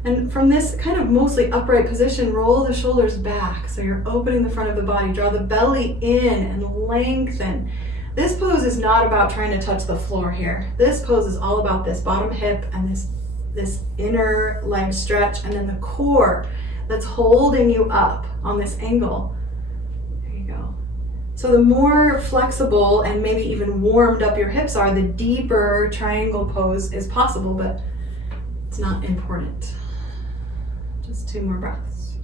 And from this kind of mostly upright position, roll the shoulders back. So you're opening the front of the body, draw the belly in and lengthen. This pose is not about trying to touch the floor here. This pose is all about this bottom hip and this inner leg stretch, and then the core that's holding you up on this angle. There you go. So the more flexible and maybe even warmed up your hips are, the deeper triangle pose is possible, but it's not important. Just 2 more breaths.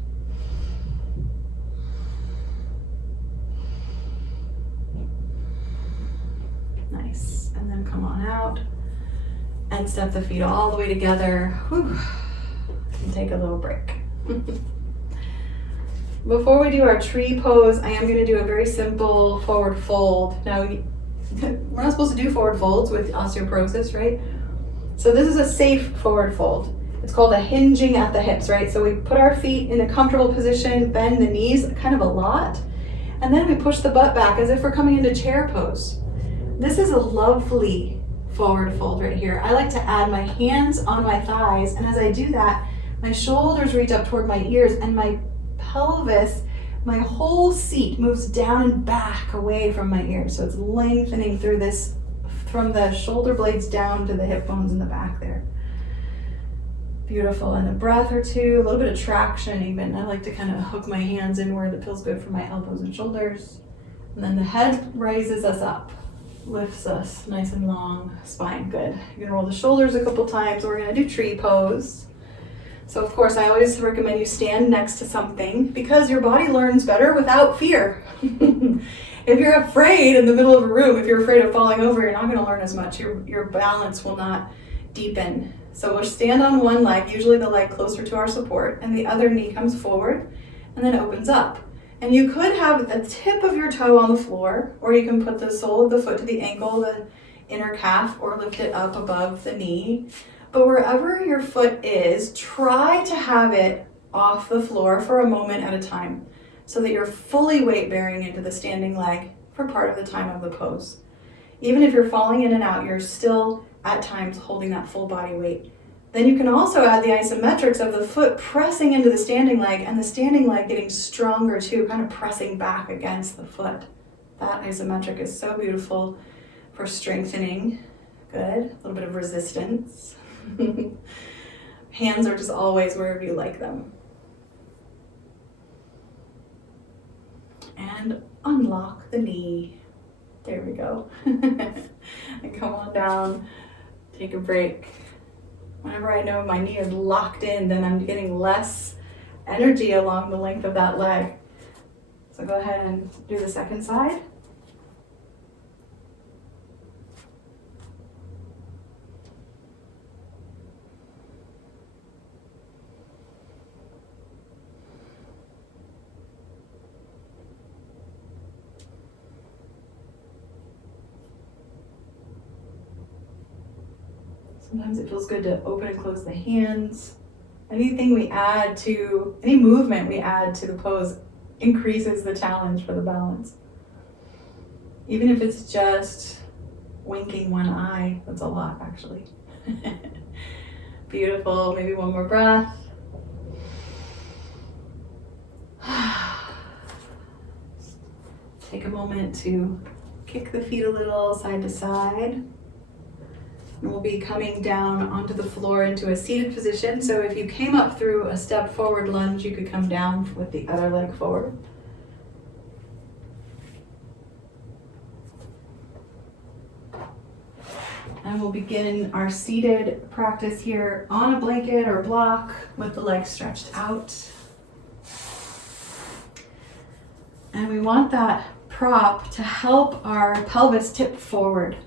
Nice. And then come on out and step the feet all the way together. Whew. And take a little break. Before we do our tree pose, I am going to do a very simple forward fold. Now, we're not supposed to do forward folds with osteoporosis, right? So this is a safe forward fold. It's called a hinging at the hips, right? So we put our feet in a comfortable position, bend the knees kind of a lot, and then we push the butt back as if we're coming into chair pose. This is a lovely forward fold right here. I like to add my hands on my thighs, and as I do that, my shoulders reach up toward my ears, and my pelvis, my whole seat moves down and back away from my ears. So it's lengthening through this, from the shoulder blades down to the hip bones in the back there. Beautiful. And a breath or two, a little bit of traction even. I like to kind of hook my hands inward. It feels good for my elbows and shoulders. And then the head raises us up, lifts us nice and long, spine. Good. You're gonna roll the shoulders a couple times. We're gonna do tree pose. So of course, I always recommend you stand next to something because your body learns better without fear. If you're afraid in the middle of a room, if you're afraid of falling over, you're not gonna learn as much. Your balance will not deepen. So we'll stand on one leg, usually the leg closer to our support, and the other knee comes forward and then opens up. And you could have the tip of your toe on the floor, or you can put the sole of the foot to the ankle, the inner calf, or lift it up above the knee. But wherever your foot is, try to have it off the floor for a moment at a time so that you're fully weight bearing into the standing leg for part of the time of the pose. Even if you're falling in and out, you're still at times holding that full body weight. Then you can also add the isometrics of the foot pressing into the standing leg and the standing leg getting stronger too, kind of pressing back against the foot. That isometric is so beautiful for strengthening. Good. A little bit of resistance. Hands are just always wherever you like them. And unlock the knee. There we go. And come on down. Take a break. Whenever I know my knee is locked in, then I'm getting less energy along the length of that leg. So go ahead and do the second side. Sometimes it feels good to open and close the hands. Any movement we add to the pose increases the challenge for the balance. Even if it's just winking one eye, that's a lot actually. Beautiful, maybe one more breath. Take a moment to kick the feet a little side to side. And we'll be coming down onto the floor into a seated position. So if you came up through a step forward lunge, you could come down with the other leg forward. And we'll begin our seated practice here on a blanket or block with the legs stretched out. And we want that prop to help our pelvis tip forward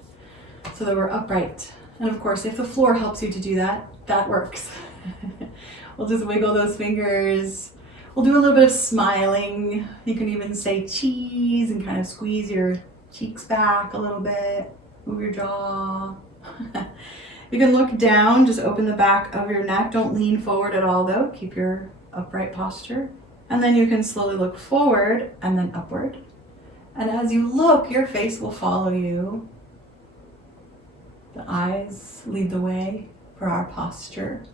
so that we're upright. And of course, if the floor helps you to do that, that works. We'll just wiggle those fingers. We'll do a little bit of smiling. You can even say cheese and kind of squeeze your cheeks back a little bit. Move your jaw. You can look down, just open the back of your neck. Don't lean forward at all though. Keep your upright posture. And then you can slowly look forward and then upward. And as you look, your face will follow you. The eyes lead the way for our posture.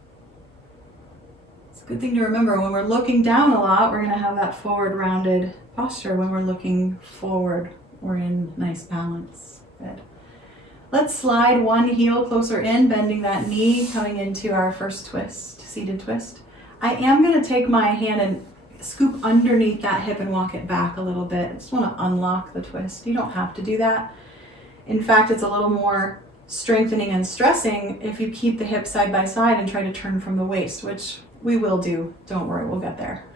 It's a good thing to remember when we're looking down a lot, we're going to have that forward rounded posture. When we're looking forward, we're in nice balance. Good. Let's slide one heel closer in, bending that knee, coming into our first twist, seated twist. I am going to take my hand and scoop underneath that hip and walk it back a little bit. I just want to unlock the twist. You don't have to do that. In fact, it's a little more strengthening and stressing if you keep the hips side by side and try to turn from the waist, which we will do. Don't worry, we'll get there.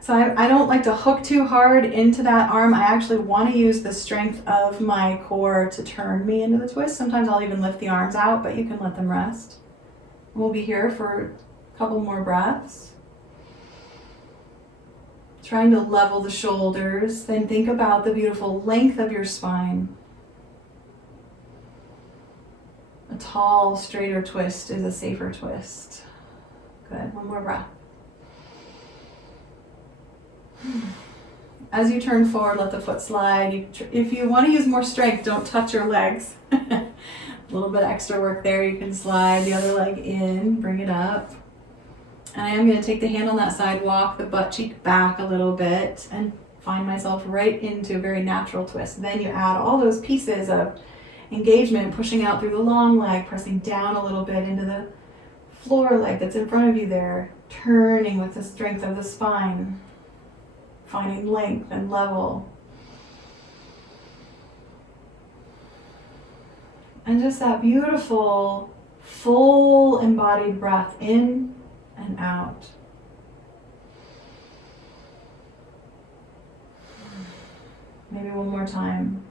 So I don't like to hook too hard into that arm. I actually want to use the strength of my core to turn me into the twist. Sometimes I'll even lift the arms out, but you can let them rest. We'll be here for a couple more breaths. Trying to level the shoulders, then think about the beautiful length of your spine. A tall, straighter twist is a safer twist. Good, one more breath. As you turn forward, let the foot slide. If you want to use more strength, don't touch your legs. A little bit extra work there. You can slide the other leg in, bring it up. And I am going to take the hand on that side, walk the butt cheek back a little bit, and find myself right into a very natural twist. Then you add all those pieces of engagement, pushing out through the long leg, pressing down a little bit into the floor leg that's in front of you there, turning with the strength of the spine, finding length and level. And just that beautiful, full embodied breath in and out. Maybe one more time.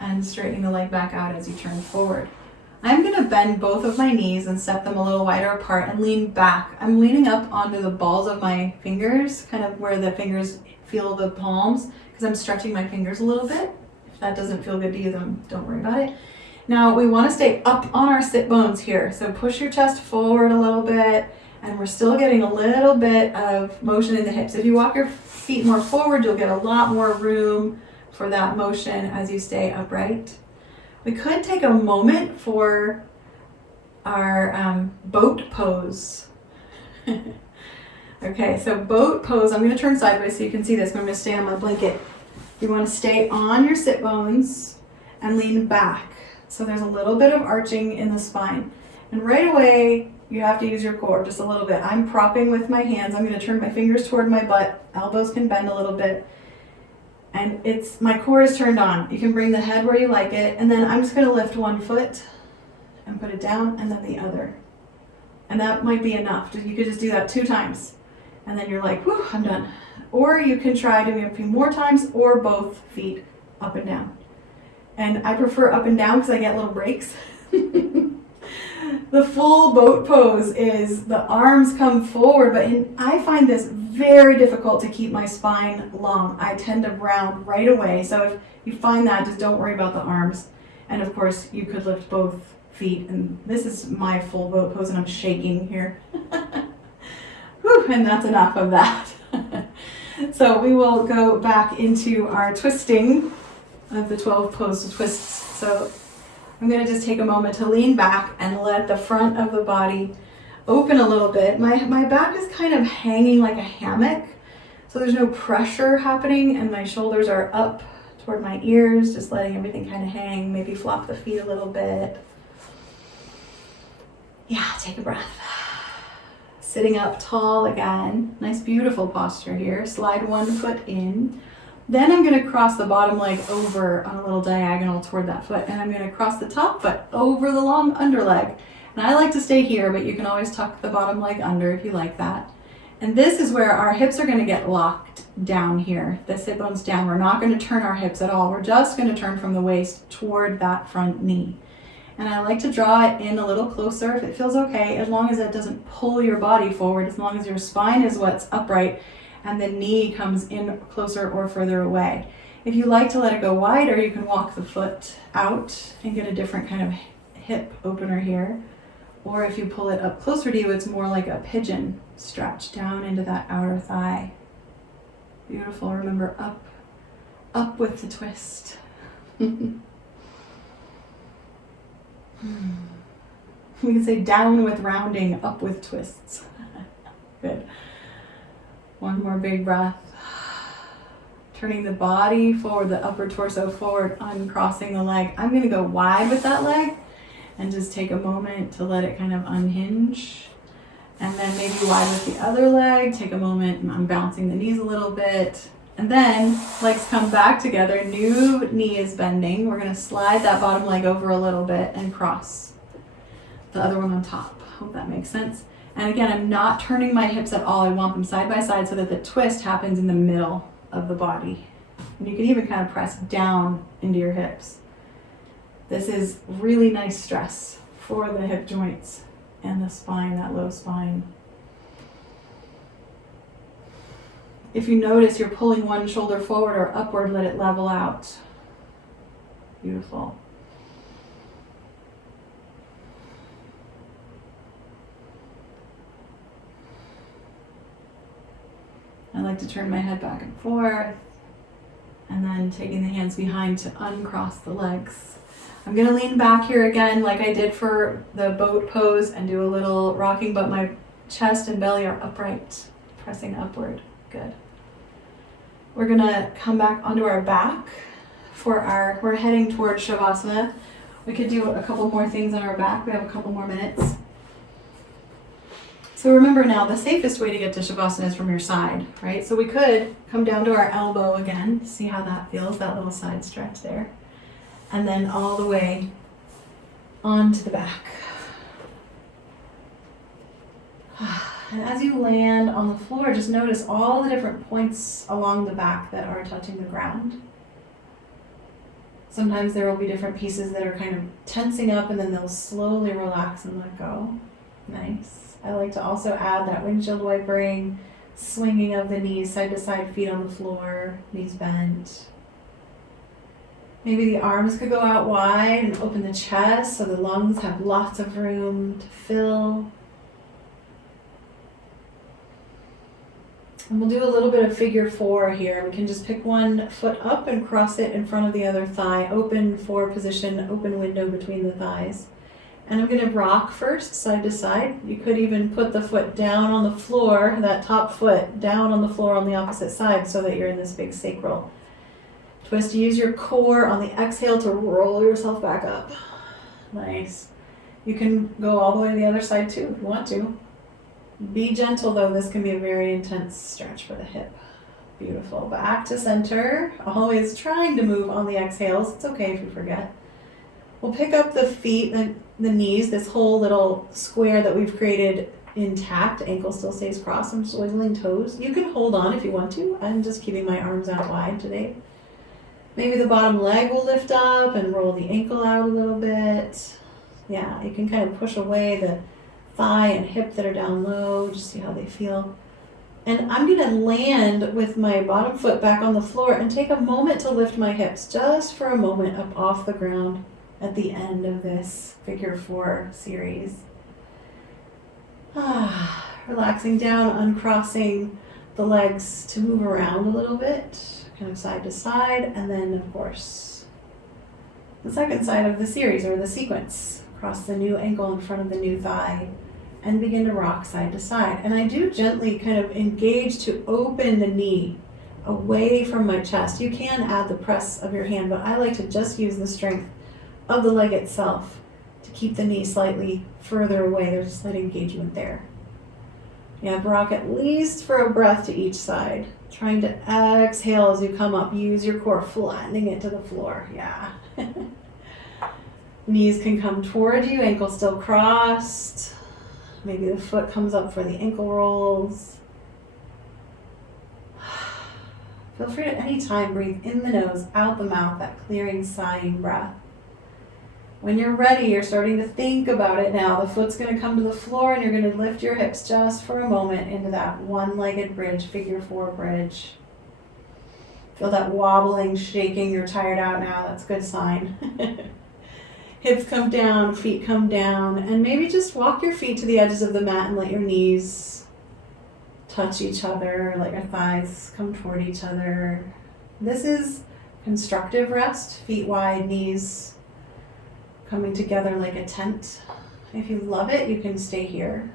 And straightening the leg back out as you turn forward. I'm going to bend both of my knees and set them a little wider apart and lean back. I'm leaning up onto the balls of my fingers, kind of where the fingers feel the palms, because I'm stretching my fingers a little bit. If that doesn't feel good to you, then don't worry about it. Now we want to stay up on our sit bones here. So push your chest forward a little bit, and we're still getting a little bit of motion in the hips. If you walk your feet more forward, you'll get a lot more room for that motion as you stay upright. We could take a moment for our boat pose. Okay, so boat pose, I'm going to turn sideways so you can see this, but I'm going to stay on my blanket. You want to stay on your sit bones and lean back. So there's a little bit of arching in the spine. And right away, you have to use your core just a little bit. I'm propping with my hands. I'm going to turn my fingers toward my butt. Elbows can bend a little bit. And my core is turned on. You can bring the head where you like it. And then I'm just going to lift one foot and put it down, and then the other. And that might be enough. You could just do that 2 times. And then you're like, whew, I'm done. Or you can try doing it a few more times, or both feet up and down. And I prefer up and down because I get little breaks. The full boat pose is the arms come forward, but I find this very difficult to keep my spine long. I tend to round right away. So if you find that, just don't worry about the arms. And of course, you could lift both feet. And this is my full boat pose, and I'm shaking here. Whew, and that's enough of that. So we will go back into our twisting of the 12 pose twists. So I'm going to just take a moment to lean back and let the front of the body open a little bit. My back is kind of hanging like a hammock, so there's no pressure happening, and my shoulders are up toward my ears, just letting everything kind of hang. Maybe flop the feet a little bit. Yeah, take a breath. Sitting up tall again. Nice, beautiful posture here. Slide one foot in. Then I'm going to cross the bottom leg over on a little diagonal toward that foot, and I'm going to cross the top foot over the long underleg. And I like to stay here, but you can always tuck the bottom leg under if you like that. And this is where our hips are going to get locked down here. The sit bones down. We're not going to turn our hips at all. We're just going to turn from the waist toward that front knee. And I like to draw it in a little closer if it feels okay, as long as it doesn't pull your body forward, as long as your spine is what's upright and the knee comes in closer or further away. If you like to let it go wider, you can walk the foot out and get a different kind of hip opener here. Or if you pull it up closer to you, it's more like a pigeon stretch down into that outer thigh. Beautiful. Remember, up with the twist. We can say down with rounding, up with twists. Good. One more big breath. Turning the body forward, the upper torso forward, uncrossing the leg. I'm going to go wide with that leg and just take a moment to let it kind of unhinge. And then maybe wide with the other leg. Take a moment, and I'm bouncing the knees a little bit. And then legs come back together. New knee is bending. We're going to slide that bottom leg over a little bit and cross the other one on top. Hope that makes sense. And again, I'm not turning my hips at all. I want them side by side so that the twist happens in the middle of the body. And you can even kind of press down into your hips. This is really nice stress for the hip joints and the spine, that low spine. If you notice you're pulling one shoulder forward or upward, let it level out. Beautiful. like to turn my head back and forth, and then taking the hands behind to uncross the legs. I'm gonna lean back here again like I did for the boat pose and do a little rocking, but my chest and belly are upright, pressing upward. Good. We're gonna come back onto our back we're heading towards Shavasana. We could do a couple more things on our back. We have a couple more minutes. So remember now, the safest way to get to Shavasana is from your side, right? So we could come down to our elbow again, see how that feels, that little side stretch there. And then all the way onto the back. And as you land on the floor, just notice all the different points along the back that are touching the ground. Sometimes there will be different pieces that are kind of tensing up and then they'll slowly relax and let go. Nice. I like to also add that windshield wipering, swinging of the knees, side to side, feet on the floor, knees bent. Maybe the arms could go out wide and open the chest so the lungs have lots of room to fill. And we'll do a little bit of figure 4 here. We can just pick one foot up and cross it in front of the other thigh. Open four position, open window between the thighs. And I'm going to rock first, side to side. You could even put the foot down on the floor, that top foot down on the floor on the opposite side so that you're in this big sacral twist. Use your core on the exhale to roll yourself back up. Nice. You can go all the way to the other side too if you want to. Be gentle though, this can be a very intense stretch for the hip. Beautiful. Back to center. Always trying to move on the exhales. It's okay if you forget. We'll pick up the feet, the knees, this whole little square that we've created intact. Ankle still stays crossed. I'm just wiggling toes. You can hold on if you want to. I'm just keeping my arms out wide today. Maybe the bottom leg will lift up and roll the ankle out a little bit. Yeah, you can kind of push away the thigh and hip that are down low, just see how they feel. And I'm going to land with my bottom foot back on the floor and take a moment to lift my hips, just for a moment, up off the ground at the end of this figure 4 series. Relaxing down, uncrossing the legs to move around a little bit, kind of side to side, and then of course the second side of the series or the sequence. Cross the new ankle in front of the new thigh and begin to rock side to side. And I do gently kind of engage to open the knee away from my chest. You can add the press of your hand, but I like to just use the strength of the leg itself to keep the knee slightly further away. There's a slight engagement there. Yeah, rock at least for a breath to each side. Trying to exhale as you come up. Use your core, flattening it to the floor. Yeah. Knees can come toward you, ankle still crossed. Maybe the foot comes up for the ankle rolls. Feel free to anytime breathe in the nose, out the mouth, that clearing, sighing breath. When you're ready, you're starting to think about it now. The foot's going to come to the floor and you're going to lift your hips just for a moment into that one-legged bridge, figure 4 bridge. Feel that wobbling, shaking. You're tired out now. That's a good sign. Hips come down, feet come down, and maybe just walk your feet to the edges of the mat and let your knees touch each other, let your thighs come toward each other. This is constructive rest, feet wide, knees coming together like a tent. If you love it, you can stay here,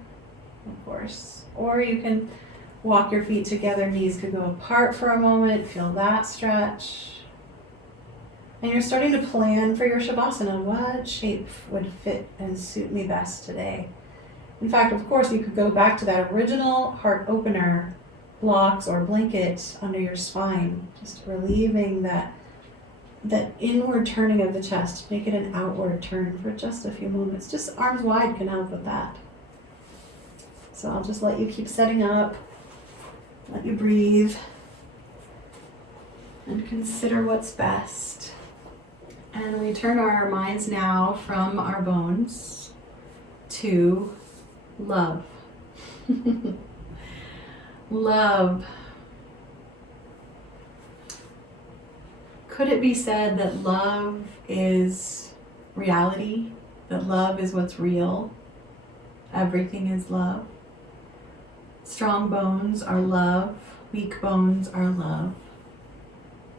of course. Or you can walk your feet together, knees could go apart for a moment, feel that stretch. And you're starting to plan for your Shavasana. What shape would fit and suit me best today? In fact, of course, you could go back to that original heart opener, blocks or blanket under your spine, just relieving that inward turning of the chest. Make it an outward turn for just a few moments. Just arms wide can help with that. So I'll just let you keep setting up, let you breathe, and consider what's best. And we turn our minds now from our bones to love. Love. Could it be said that love is reality? That love is what's real? Everything is love. Strong bones are love. weak bones are love.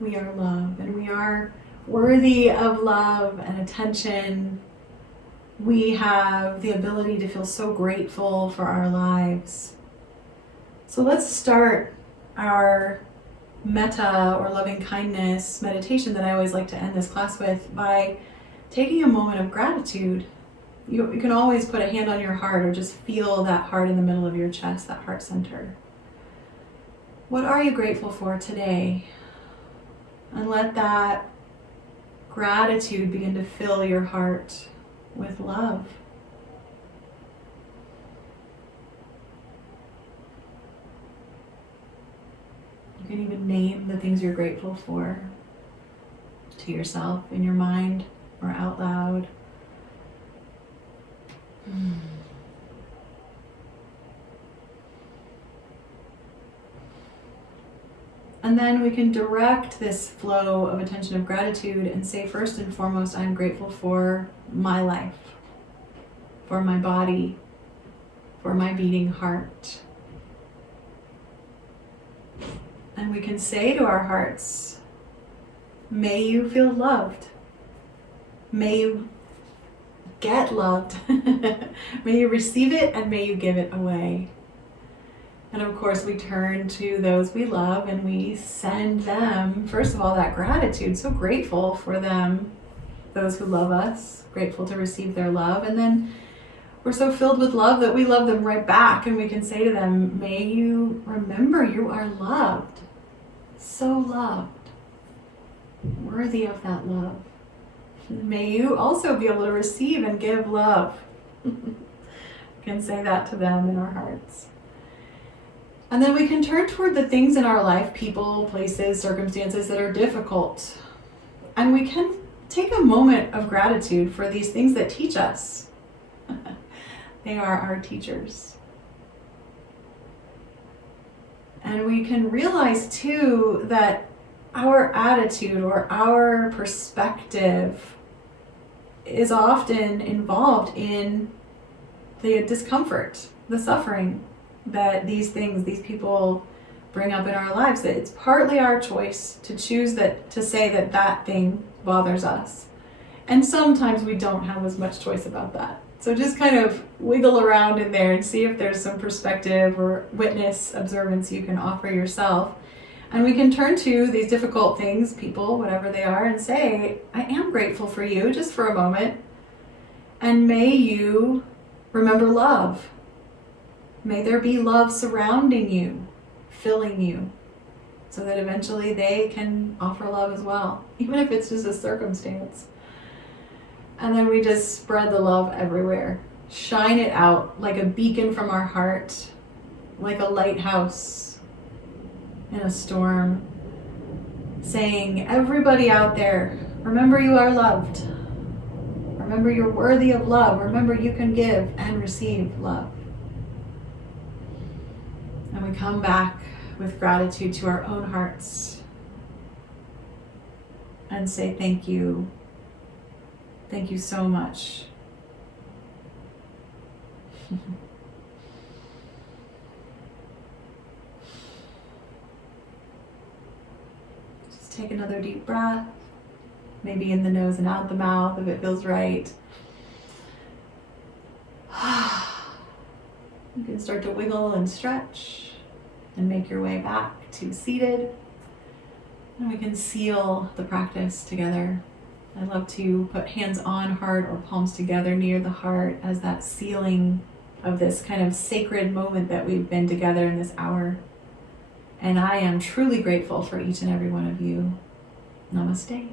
We are love, and we are worthy of love and attention. We have the ability to feel so grateful for our lives. So let's start our metta or loving kindness meditation that I always like to end this class with by taking a moment of gratitude. You can always put a hand on your heart or just feel that heart in the middle of your chest, that heart center. What are you grateful for today? And let that gratitude begin to fill your heart with love. You can even name the things you're grateful for to yourself in your mind or out loud. And then we can direct this flow of attention of gratitude and say, first and foremost, I'm grateful for my life, for my body, for my beating heart. And we can say to our hearts, may you feel loved. May you get loved. May you receive it and may you give it away. And of course, we turn to those we love and we send them, first of all, that gratitude, so grateful for them, those who love us, grateful to receive their love. And then we're so filled with love that we love them right back, and we can say to them, may you remember you are loved, so loved, worthy of that love. May you also be able to receive and give love. We can say that to them in our hearts. And then we can turn toward the things in our life, people, places, circumstances that are difficult. And we can take a moment of gratitude for these things that teach us. They are our teachers. And we can realize too that our attitude or our perspective is often involved in the discomfort, the suffering that these things, these people bring up in our lives. That it's partly our choice to choose to say that thing bothers us. And sometimes we don't have as much choice about that. So just kind of wiggle around in there and see if there's some perspective or witness, observance you can offer yourself. And we can turn to these difficult things, people, whatever they are, and say, I am grateful for you, just for a moment. And may you remember love. May there be love surrounding you, filling you, so that eventually they can offer love as well, even if it's just a circumstance. And then we just spread the love everywhere. Shine it out like a beacon from our heart, like a lighthouse in a storm, saying, everybody out there, remember you are loved. Remember you're worthy of love. Remember you can give and receive love. And we come back with gratitude to our own hearts and say thank you. Thank you so much. Just take another deep breath, maybe in the nose and out the mouth if it feels right. You can start to wiggle and stretch and make your way back to seated. And we can seal the practice together. I love to put hands on heart or palms together near the heart as that sealing of this kind of sacred moment that we've been together in this hour. And I am truly grateful for each and every one of you. Namaste.